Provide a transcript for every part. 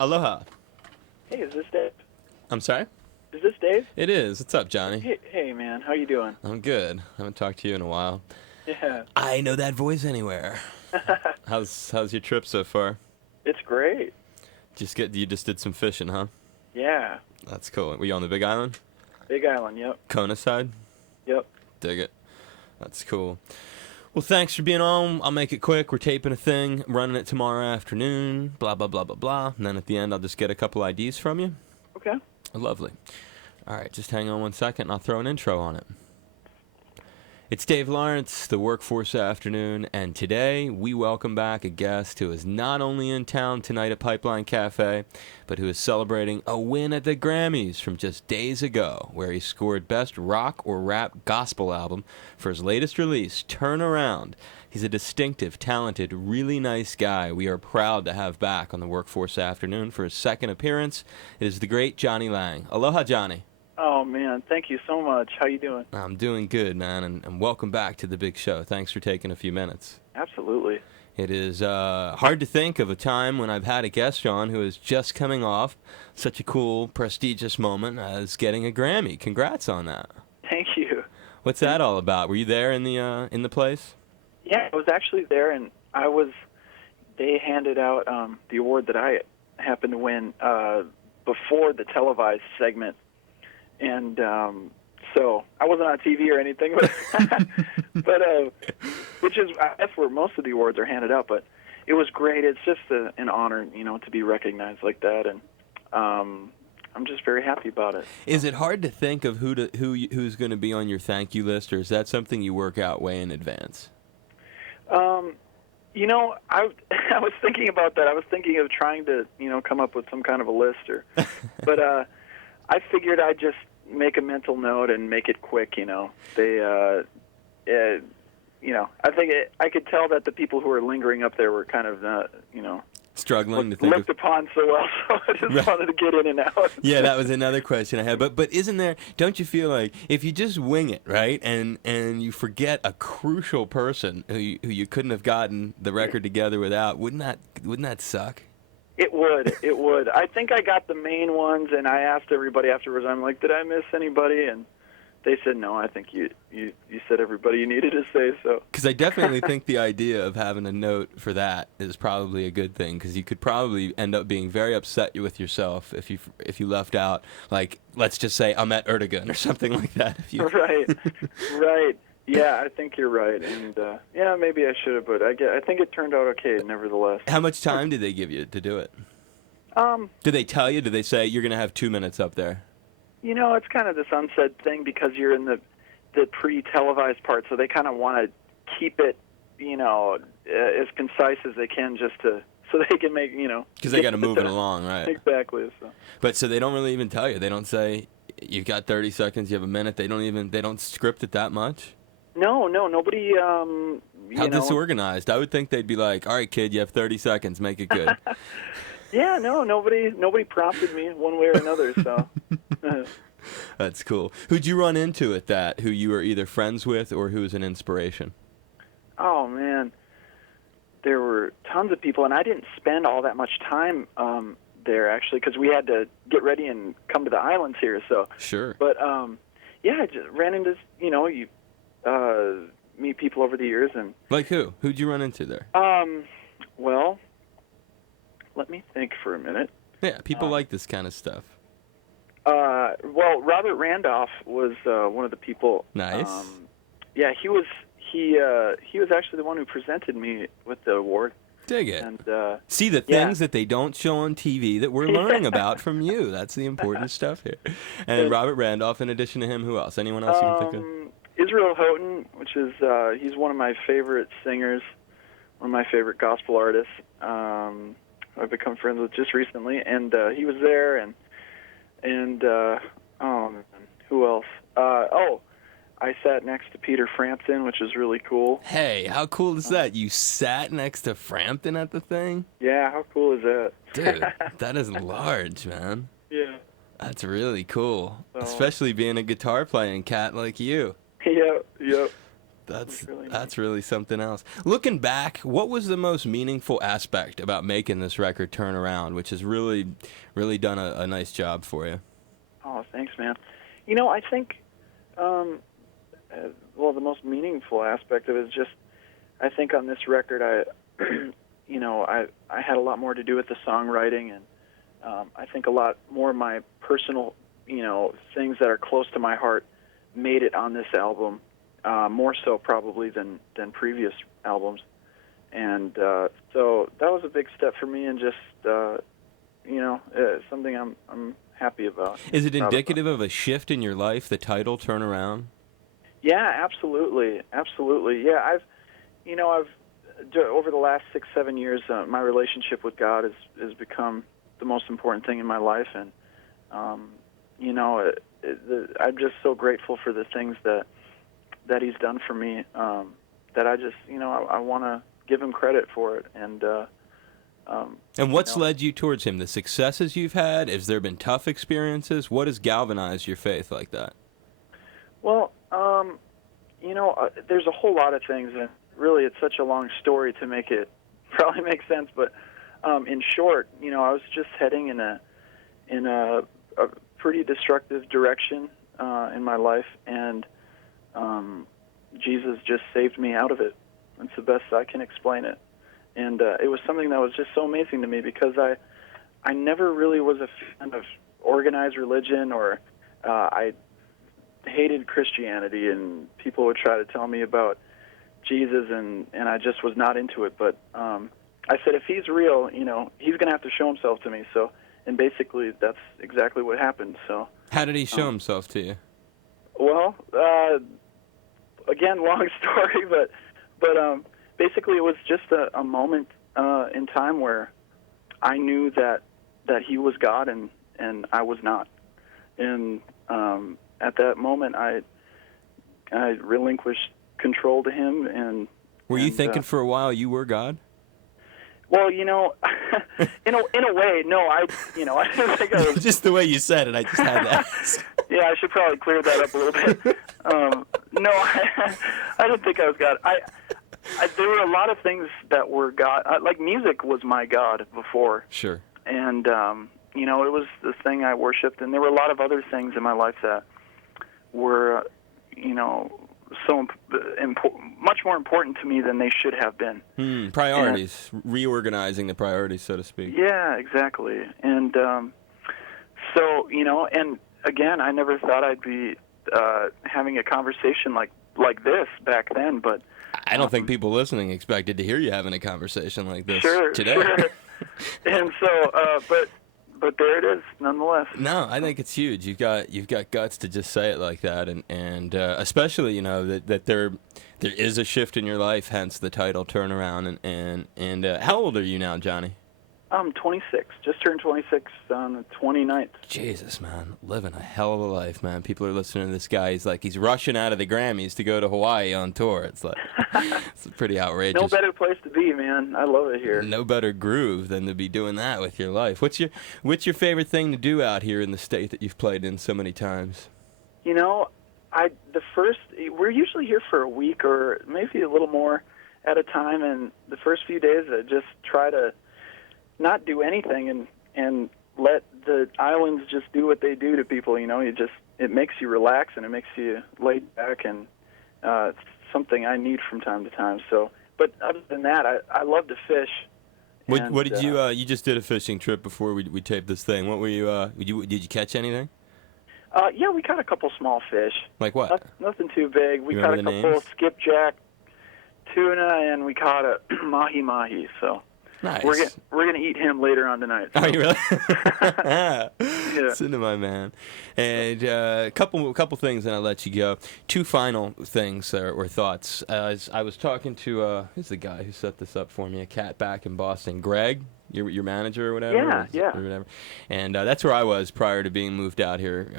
Aloha. Hey, is this Dave? I'm sorry? Is this Dave? It is. What's up, Johnny? Hey, man. How you doing? I'm good. I haven't talked to you in a while. Yeah. I know that voice anywhere. How's your trip so far? It's great. You just did some fishing, huh? Yeah. That's cool. Were you on the Big Island? Big Island, yep. Kona side? Yep. Dig it. That's cool. Well, thanks for being on. I'll make it quick. We're taping a thing, running it tomorrow afternoon, blah, blah, blah, blah, blah. And then at the end, I'll just get a couple IDs from you. Okay. Lovely. All right, just hang on one second, and I'll throw an intro on it. It's Dave Lawrence, the Workforce Afternoon, and today we welcome back a guest who is not only in town tonight at Pipeline Cafe, but who is celebrating a win at the Grammys from just days ago, where he scored Best Rock or Rap Gospel Album for his latest release, Turn Around. He's a distinctive, talented, really nice guy we are proud to have back on the Workforce Afternoon for his second appearance. It is the great Jonny Lang. Aloha, Johnny. Oh, man. Thank you so much. How you doing? I'm doing good, man, and welcome back to the big show. Thanks for taking a few minutes. Absolutely. It is hard to think of a time when I've had a guest on who is just coming off such a cool, prestigious moment as getting a Grammy. Congrats on that. Thank you. What's that all about? Were you there in the place? Yeah, I was actually there, and they handed out the award that I happened to win before the televised segment. And so I wasn't on TV or anything, but which is, I guess, where most of the awards are handed out. But it was great. It's just an honor, to be recognized like that, and I'm just very happy about it. Is it hard to think of who's going to be on your thank you list, or is that something you work out way in advance? I was thinking about that. I was thinking of trying to, come up with some kind of a list, but I figured I'd just make a mental note and make it quick. I think I could tell that the people who were lingering up there were kind of not, struggling to think looked upon so well, so I just wanted to get in and out. Yeah, that was another question I had. But isn't there? Don't you feel like if you just wing it, right, and you forget a crucial person who you couldn't have gotten the record together without, wouldn't that suck? It would. I think I got the main ones, and I asked everybody afterwards. I'm like, did I miss anybody? And they said no. I think you said everybody you needed to say so. Because I definitely think the idea of having a note for that is probably a good thing. Because you could probably end up being very upset with yourself if you left out, like, let's just say Ahmet Erdogan or something like that. Right. Yeah, I think you're right, and maybe I should have, but I think it turned out okay, nevertheless. How much time did they give you to do it? Did they tell you? Did they say you're going to have 2 minutes up there? It's kind of this unsaid thing because you're in the pre-televised part, so they kind of want to keep it, as concise as they can, so they can make, because they got to move it along, right? Exactly. So they don't really even tell you. They don't say you've got 30 seconds, you have a minute. They don't script it that much. No, nobody. How disorganized? I would think they'd be like, "All right, kid, you have 30 seconds. Make it good." Yeah, no, nobody prompted me one way or another. So that's cool. Who'd you run into at that? Who you were either friends with or who was an inspiration? Oh man, there were tons of people, and I didn't spend all that much time there actually because we had to get ready and come to the islands here. So sure. But I just ran into you. Meet people over the years, and like who? Who'd you run into there? Well, let me think for a minute. Yeah, people like this kind of stuff. Well, Robert Randolph was one of the people. Nice. Yeah, he was actually the one who presented me with the award. Dig it. And see the things that they don't show on TV that we're learning about from you. That's the important stuff here. And Robert Randolph, in addition to him, who else? Anyone else you can think of? Israel Houghton, which is he's one of my favorite singers, one of my favorite gospel artists. I've become friends with just recently, and he was there, and who else? I sat next to Peter Frampton, which is really cool. Hey, how cool is that? You sat next to Frampton at the thing? Yeah, how cool is that? Dude, that is large, man. Yeah. That's really cool, especially being a guitar playing cat like you. Yep. That's really That's really something else. Looking back, what was the most meaningful aspect about making this record Turn Around, which has really, really done a nice job for you? Oh, thanks, man. I think, well, the most meaningful aspect of it is just, I think on this record, I had a lot more to do with the songwriting, and I think a lot more of my personal, things that are close to my heart made it on this album, more so probably than previous albums. And so that was a big step for me, and just, something I'm happy about. Is it indicative of a shift in your life, the title Turn Around? Yeah, absolutely. Yeah, I've over the last 6-7 years, my relationship with God has become the most important thing in my life, and I'm just so grateful for the things that He's done for me, that I just I want to give Him credit for it. And what's led you towards Him? The successes you've had? Has there been tough experiences? What has galvanized your faith like that? Well, there's a whole lot of things, and really it's such a long story to make it probably make sense. But in short, I was just heading in a pretty destructive direction in my life, and Jesus just saved me out of it. That's the best I can explain it. And it was something that was just so amazing to me, because I never really was a fan of organized religion, or I hated Christianity, and people would try to tell me about Jesus, and I just was not into it. But I said, if He's real, He's going to have to show Himself to me. So, and basically that's exactly what happened. So, how did He show Himself to you? Well, again, long story, but basically it was just a moment in time where I knew that He was God, and I was not. And at that moment, I relinquished control to Him. And were you thinking for a while you were God? Well, in a way, no. I didn't think I was. Just the way you said it, I just had to ask. Yeah, I should probably clear that up a little bit. No, I didn't think I was God. There were a lot of things that were God. Like music was my God before. Sure. And it was the thing I worshipped, and there were a lot of other things in my life that were, so much more important to me than they should have been. Priorities, reorganizing the priorities, so to speak. Yeah, exactly. And so, and again, I never thought I'd be having a conversation like this back then, but I don't think people listening expected to hear you having a conversation like this today. Sure. And so, but there it is, nonetheless. No, I think it's huge. You've got guts to just say it like that, and especially that there is a shift in your life, hence the title Turn Around. And how old are you now, Johnny? I'm 26. Just turned 26 on the 29th. Jesus, man. Living a hell of a life, man. People are listening to this guy. He's rushing out of the Grammys to go to Hawaii on tour. It's like, it's pretty outrageous. No better place to be, man. I love it here. No better groove than to be doing that with your life. What's your favorite thing to do out here in the state that you've played in so many times? We're usually here for a week or maybe a little more at a time, and the first few days I just try to not do anything and let the islands just do what they do to people. It makes you relax, and it makes you laid back, and it's something I need from time to time. So, but other than that, I love to fish. What did you just did a fishing trip before we taped this thing? What were you did you catch anything? Yeah, we caught a couple small fish. Like what? Nothing too big. We caught a couple names? skipjack, tuna, and we caught a mahi. So nice. We're gonna eat him later on tonight. So. Are you really? Yeah. Listen to my man. And a couple things, and I'll let you go. Two final things or thoughts. I was talking to who's the guy who set this up for me? A cat back in Boston, Greg. Your manager or whatever? Yeah. Or whatever. And that's where I was prior to being moved out here.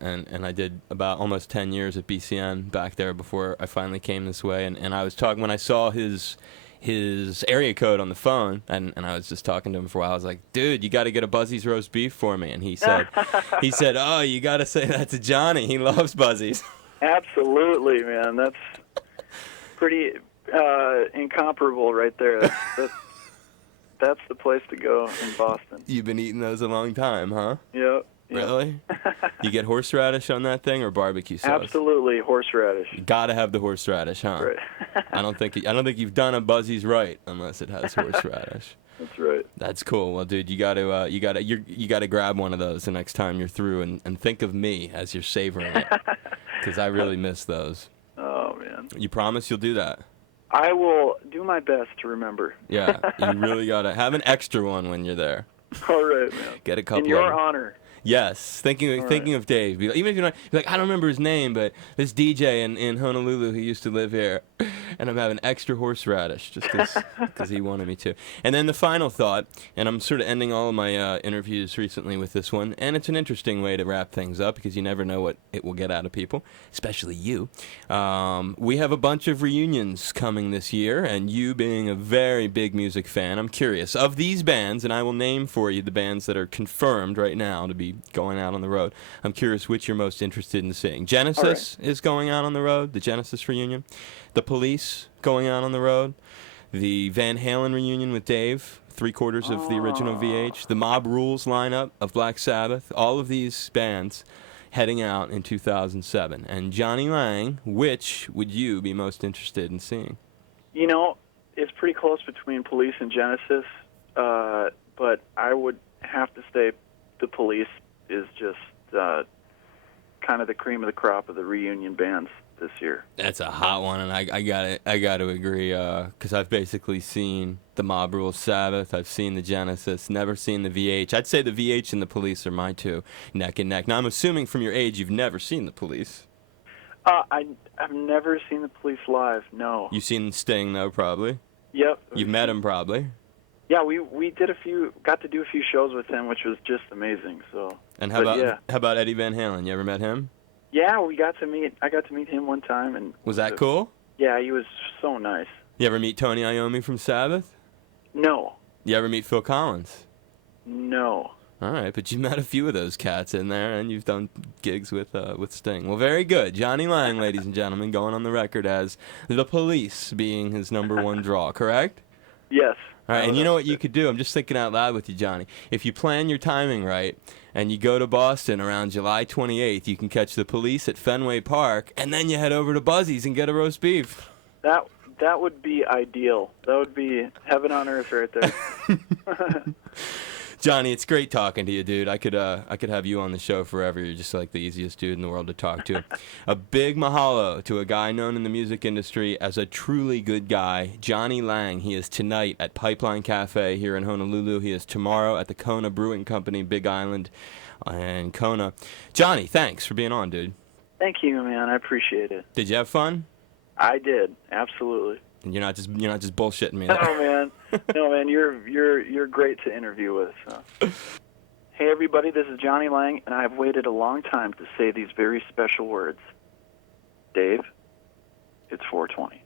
And I did about almost 10 years at BCN back there before I finally came this way. And I was talking, when I saw his area code on the phone, and I was just talking to him for a while. I was like, dude, you got to get a Buzzy's roast beef for me. And he said, oh, you got to say that to Johnny. He loves Buzzy's. Absolutely, man. That's pretty incomparable right there. That's the place to go in Boston. You've been eating those a long time, huh? Yep. Really? You get horseradish on that thing or barbecue sauce? Absolutely, horseradish. You gotta have the horseradish, huh? Right. I don't think you've done a Buzzies right unless it has horseradish. That's right. That's cool. Well, dude, you gotta grab one of those the next time you're through, and think of me as you're savoring it, because I really miss those. Oh man. You promise you'll do that? I will do my best to remember. Yeah, you really gotta have an extra one when you're there. All right, man. Get a couple. In your of them. honor. Yes, thinking of Dave. Even if you're not, you're like, I don't remember his name, but this DJ in Honolulu who used to live here, and I'm having extra horseradish just because he wanted me to. And then the final thought, and I'm sort of ending all of my interviews recently with this one, and it's an interesting way to wrap things up because you never know what it will get out of people, especially you. We have a bunch of reunions coming this year, and you being a very big music fan, I'm curious, of these bands, and I will name for you the bands that are confirmed right now to be going out on the road. I'm curious which you're most interested in seeing. Genesis is going out on the road, the Genesis reunion. The Police going out on the road. The Van Halen reunion with Dave, 3/4 of the original VH. The Mob Rules lineup of Black Sabbath. All of these bands heading out in 2007. And Jonny Lang, which would you be most interested in seeing? You know, it's pretty close between Police and Genesis, but I would have to say the Police is just kind of the cream of the crop of the reunion bands this year. That's a hot one, and I got to agree, because I've basically seen the Mob Rules Sabbath, I've seen the Genesis, never seen the VH. I'd say the VH and the Police are my two, neck and neck. Now, I'm assuming from your age you've never seen the Police. I've never seen the Police live, no. You've seen Sting, though, probably? Yep. You've met him, probably? Yeah, we got to do a few shows with him, which was just amazing. So. And how about Eddie Van Halen? You ever met him? Yeah, I got to meet him one time, and was that cool? Yeah, he was so nice. You ever meet Tony Iommi from Sabbath? No. You ever meet Phil Collins? No. All right, but you met a few of those cats in there, and you've done gigs with Sting. Well, very good. Jonny Lang, ladies and gentlemen, going on the record as the Police being his number one draw, correct? Yes. All right, and you know what you could do? I'm just thinking out loud with you, Johnny. If you plan your timing right and you go to Boston around July 28th, you can catch the Police at Fenway Park, and then you head over to Buzzies and get a roast beef. That would be ideal. That would be heaven on earth right there. Johnny, it's great talking to you, dude. I could have you on the show forever. You're just like the easiest dude in the world to talk to. A big mahalo to a guy known in the music industry as a truly good guy, Jonny Lang. He is tonight at Pipeline Cafe here in Honolulu. He is tomorrow at the Kona Brewing Company, Big Island, and Kona. Johnny, thanks for being on, dude. Thank you, man. I appreciate it. Did you have fun? I did, absolutely. And you're not just bullshitting me. No, man, you're great to interview with. So. Hey, everybody, this is Jonny Lang, and I've waited a long time to say these very special words. Dave, it's 4:20.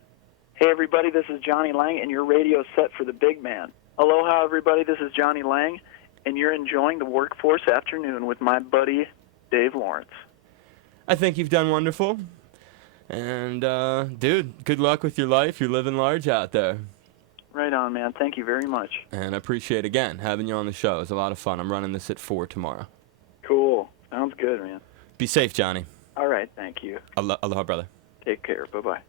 Hey, everybody, this is Jonny Lang, and your radio's set for the big man. Aloha, everybody, this is Jonny Lang, and you're enjoying the Workforce Afternoon with my buddy, Dave Lawrence. I think you've done wonderful. And, dude, good luck with your life. You're living large out there. Right on, man. Thank you very much. And I appreciate, again, having you on the show. It was a lot of fun. I'm running this at 4 tomorrow. Cool. Sounds good, man. Be safe, Johnny. All right. Thank you. Aloha, brother. Take care. Bye-bye.